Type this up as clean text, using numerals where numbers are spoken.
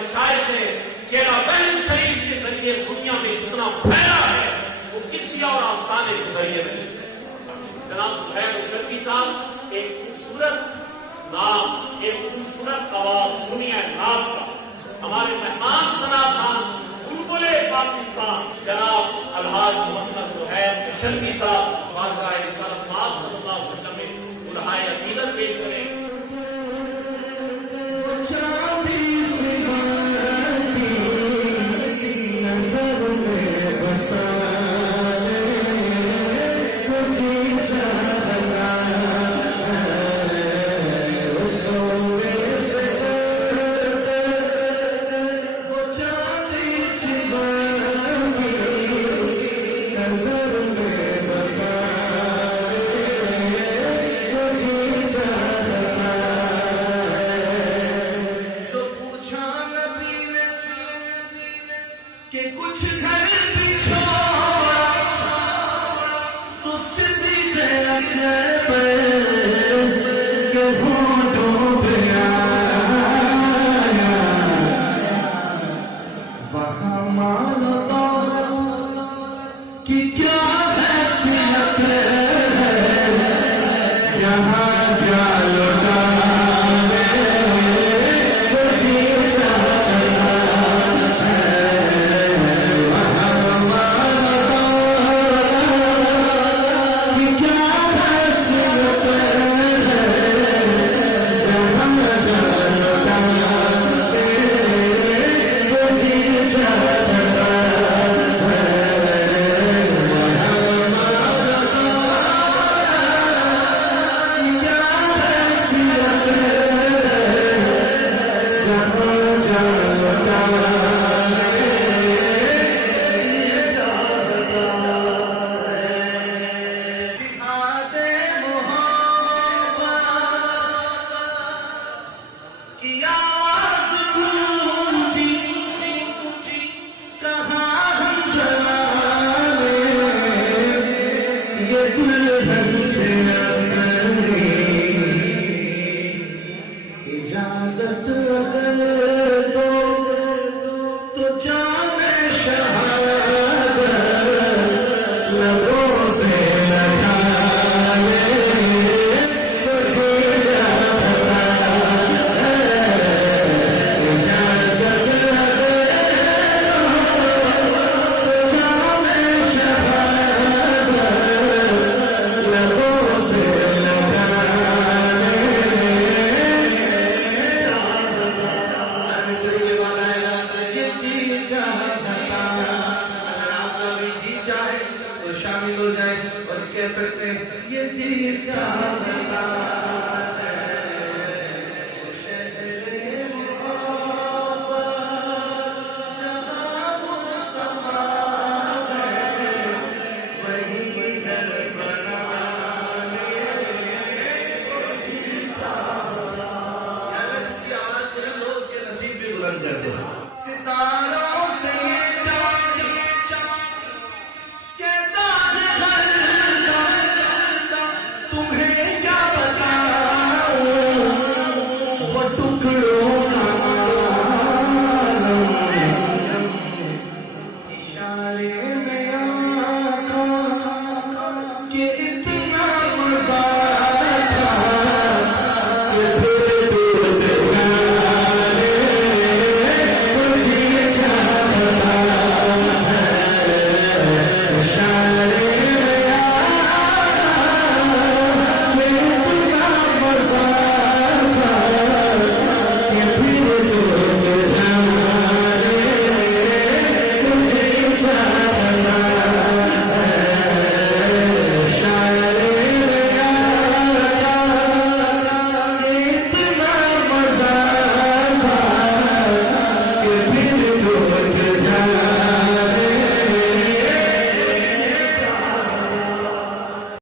मशाइख ने चेहरा बहन शरीफ के जरिए दुनिया में जितना फैला है वो किसी और आस्थाने के जरिए नहीं। जनाब मुशर्रफी साहब एक खूबसूरत नाम, एक खूबसूरत आवाज दुनिया नाम का हमारे मेहमान सनातन बुलबुले पाकिस्तान जनाब अलहाज मोहम्मद सुहैब मुशर्रफी साहब बारगाह रिसालत माब सल्लल्लाहु अलैहि वसल्लम में उल्हाए अकीदत पेश करें। इजाजत